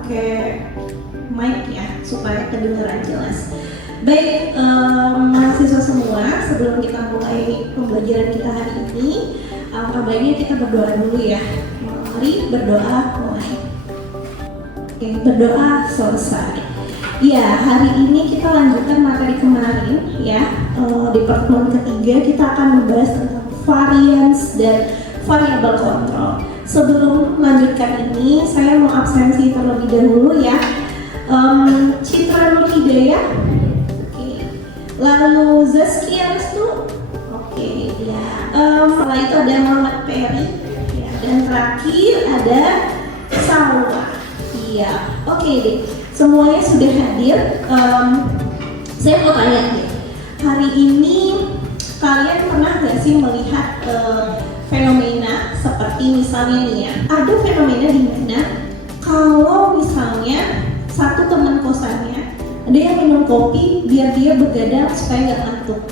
pakai mic ya supaya kedengaran jelas. Baik, mahasiswa semua, sebelum kita mulai pembelajaran kita hari ini, alangkah baiknya kita berdoa dulu ya. Mari berdoa mulai. Oke, berdoa selesai. Ya, hari ini kita lanjutkan materi kemarin ya. Di pertemuan ketiga kita akan membahas tentang variance dan variable control. Sebelum melanjutkan ini, saya mau absensi terlebih dahulu ya. Citra Nur Hidayah, oke. Lalu Zaskia Restu, oke. Ya. Setelah itu ada Muhammad Peri, ya. Dan terakhir ada Salwa. Iya, oke deh. Semuanya sudah hadir. Saya mau tanya nih, hari ini kalian pernah nggak sih melihat fenomena seperti misalnya nih ya, ada fenomena di mana kalau misalnya satu teman kosannya ada yang minum kopi biar dia begadang supaya nggak ngantuk,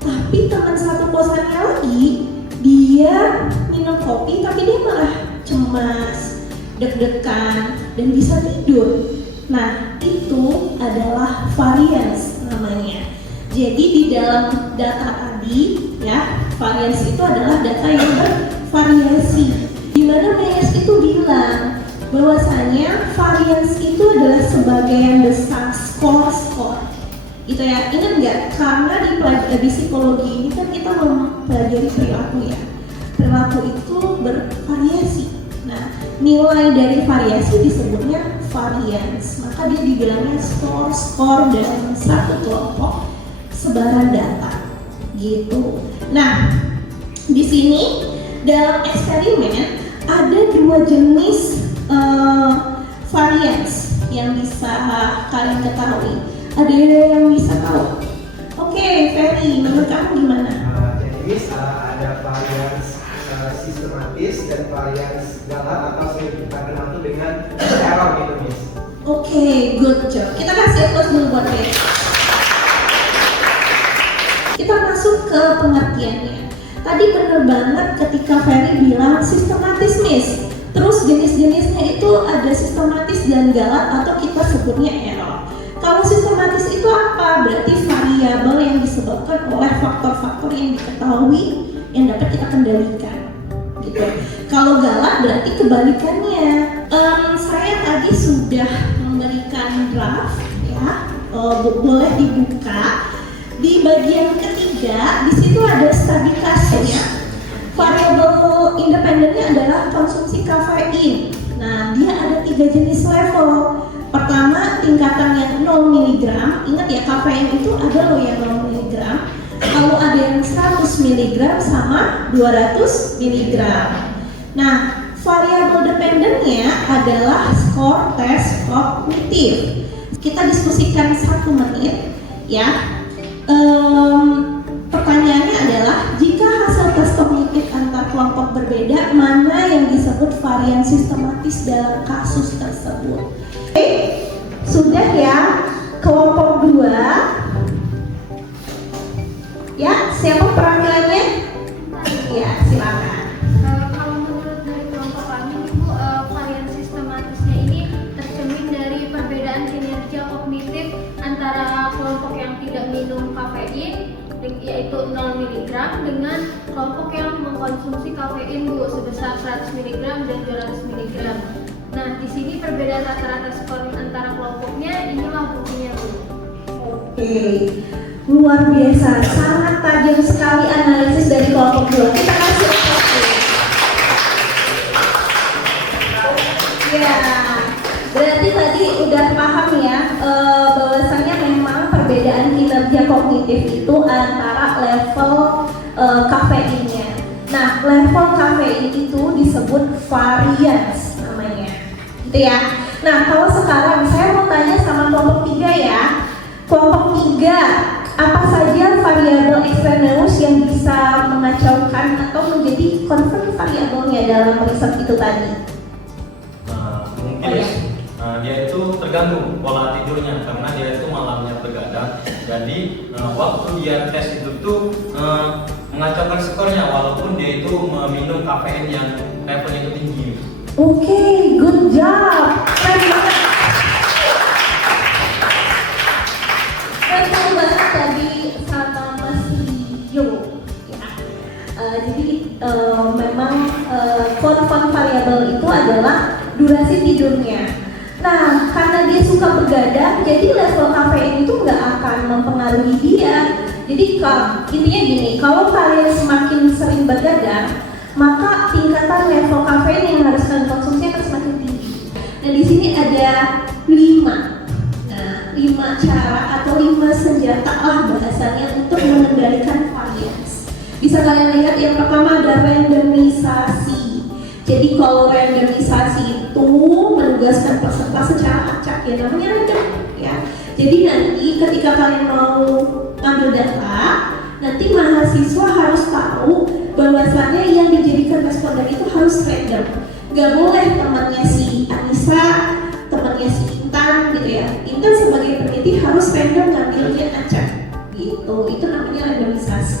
tapi teman satu kosannya lagi dia minum kopi tapi dia malah cemas, deg-degan dan bisa tidur. Nah, itu adalah variance namanya. Jadi di dalam data tadi ya, variance itu adalah data yang bervariasi. Di mana Myers itu bilang bahwasanya variance itu adalah sebagian besar skor. Gitu ya. Ingat nggak? Karena di psikologi ini kan kita mempelajari perilaku ya. Perilaku itu bervariasi. Nah, nilai dari variasi disebutnya variance. Maka dia dibilangnya skor dalam satu kelompok sebaran data gitu. Nah, di sini dalam eksperimen ada dua jenis variance yang bisa kalian ketahui. Ada yang bisa tahu? Oke, Ferry, menurut kamu gimana? Jadi ada variance sistematis dan variance galat atau sering kita kenal itu dengan error gitu, Miss. Oke, good job. Kita kasih applause dulu buat Ferry. Kita masuk ke pengertiannya. Tadi benar banget ketika Ferry bilang sistematis, Miss. Terus jenis-jenisnya itu ada sistematis dan galat atau kita sebutnya error. Kalau sistematis itu apa? Berarti variabel yang disebabkan oleh faktor-faktor yang diketahui yang dapat kita kendalikan. Gitu. Kalau galat berarti kebalikannya. Saya tadi sudah memberikan draft ya. Boleh dibuka. Di bagian ketiga, di situ ada study kasusnya. Variabel independennya adalah konsumsi kafein. Nah, dia ada 3 jenis level. Pertama, tingkatan yang 0 mg. Ingat ya, kafein itu ada loh yang 0 mg. Lalu ada yang 100 mg sama 200 mg. Nah, variabel dependennya adalah skor tes kognitif. Kita diskusikan 1 menit ya. Pertanyaannya adalah jika hasil tes kognitif antar kelompok berbeda, mana yang disebut varian sistematis dalam kasus tersebut? Oke, sudah ya. Kelompok 2 ya, siapa perwakilannya? Ya, silakan. Kalau menurut dari kelompok kami, Ibu, varian sistematisnya ini tercermin dari perbedaan kinerja kognitif antara kelompok yang tidak minum kafein yaitu 0 mg dengan kelompok yang mengkonsumsi kafein, Bu, sebesar 100 mg dan 200 mg. Nah, di sini perbedaan rata-rata skor antara kelompoknya inilah buktinya, Bu. Oke, luar biasa, sangat tajam sekali analisis dari kelompok 2. Kita kasih applause. Ya, berarti tadi udah paham ya bahwasannya memang perbedaan kinerja kognitif itu antara level kafeinnya. Nah, level kafein itu disebut variance namanya, gitu ya. Nah, kalau sekarang saya mau tanya sama kelompok 3 ya. Kelompok 3, apa saja variabel extraneous yang bisa mengacaukan atau menjadi confirm variabelnya dalam riset itu tadi? Mungkin dia itu terganggu pola tidurnya karena dia itu malamnya begadang. Jadi waktu dia tes itu tuh mengacaukan skornya walaupun dia itu meminum kafein yang levelnya itu tinggi. Oke, good job. Keren banget. Nah, karena dia suka begadang, jadi level kafein itu nggak akan mempengaruhi dia. Jadi intinya gini, kalau kalian semakin sering begadang, maka tingkatan level kafein yang harus kalian konsumsi akan semakin tinggi. Nah, di sini ada 5 cara atau 5 senjata lah bahasanya untuk mengendalikan varians. Bisa kalian lihat yang pertama ada randomisasi. Jadi kalau randomisasi itu menugaskan peserta secara acak, ya namanya random ya. Jadi nanti ketika kalian mau ambil data, nanti mahasiswa harus tahu bahwasannya yang dijadikan responden itu harus random. Gak boleh temannya si Anissa, temannya si Intan gitu ya. Intan sebagai peneliti harus random ngambilnya acak gitu. Itu namanya randomisasi.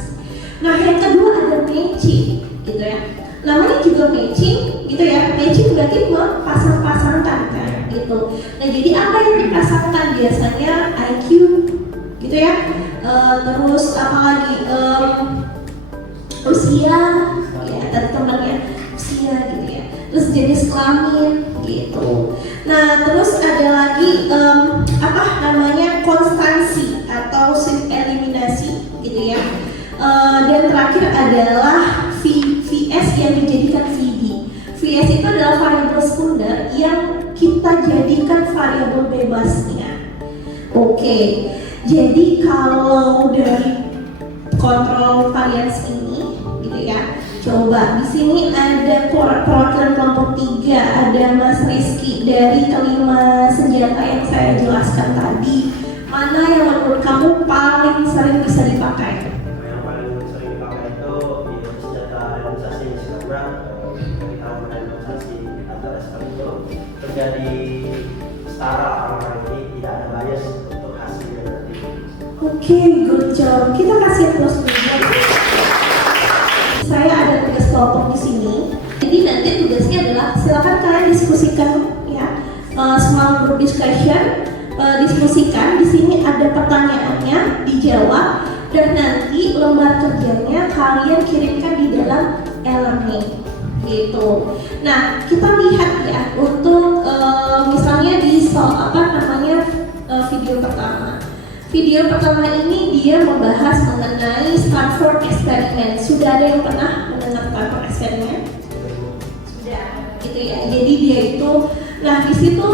Nah yang kedua ada matching gitu ya. Namanya juga matching gitu ya. Matching berarti pasang-pasangkan kan gitu. Nah jadi apa yang dipasangkan biasanya IQ gitu ya. Terus apa lagi usia ya, dari temannya usia gitu ya. Terus jenis kelamin gitu. Nah terus ada lagi apa namanya konstansi atau shift eliminasi gitu ya. Dan terakhir adalah VS yang dijadikan VD. VS itu adalah variabel sekunder yang kita jadikan variabel bebasnya. Oke, jadi kalau dari kontrol varians ini, gitu ya. Coba di sini ada perwakilan kelompok 3, ada Mas Rizky dari kelima senjata yang saya jelaskan tadi. Mana yang menurut kamu paling sering bisa dipakai? Yang paling sering dipakai itu di senjata randomisasi, karena kita randomisasi antara seperti itu terjadi setara orang ini, tidak ada bias untuk hasilnya nanti. Oke, good job. Kita kasih plus dulu. Saya ada tugas kelompok di sini. Jadi nanti tugasnya adalah silakan kalian diskusikan ya, small group discussion, diskusikan. Di sini ada pertanyaannya, dijawab, dan nanti lembar kerjanya kalian kirimkan di dalam e-learning gitu. Nah kita lihat ya untuk misalnya di video pertama. Video pertama ini dia membahas mengenai Stanford Experiment. Sudah ada yang pernah mendengar Stanford Experiment? Sudah, gitu ya. Jadi dia itu, nah di situ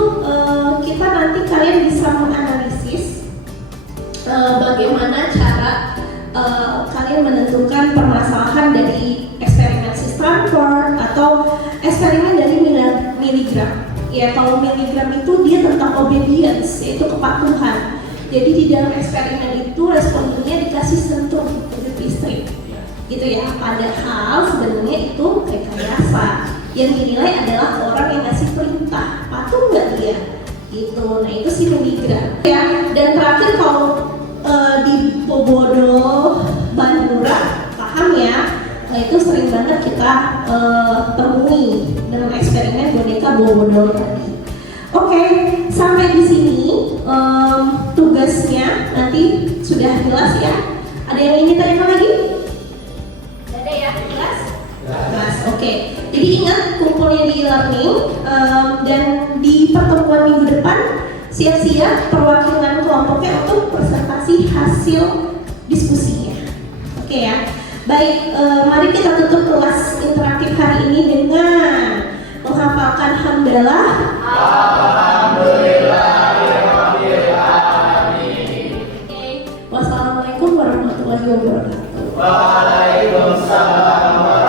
kita nanti kalian bisa menganalisis bagaimana cara kalian menentukan permasalahan dari eksperimen si Stanford atau eksperimen dari miligram. Ya kalau miligram itu dia tentang obedience, yaitu kepatuhan. Jadi di dalam eksperimen itu respondennya dikasih sentuh listrik, gitu ya. Padahal sebenarnya itu rekayasa. Yang dinilai adalah orang yang ngasih perintah, patuh nggak dia, gitu. Nah itu sih miligram. Ya. Dan terakhir kalau di Bobodo, Bandura, paham ya? Nah itu sering banget kita temui dalam eksperimen boneka Bobodo tadi. Oke, sampai di sini tugasnya nanti sudah jelas ya. Ada yang ingin tanyakan lagi? Ada ya, jelas? Jelas. Oke. Jadi ingat kumpulnya di e-learning dan di pertemuan minggu depan siap-siap perwakilan kelompoknya untuk presentasi hasil diskusinya. Oke ya. Baik, mari kita tutup kelas interaktif hari ini dengan menghafalkan hamdalah. Wassalamualaikum warahmatullahi wabarakatuh. Waalaikumsalam.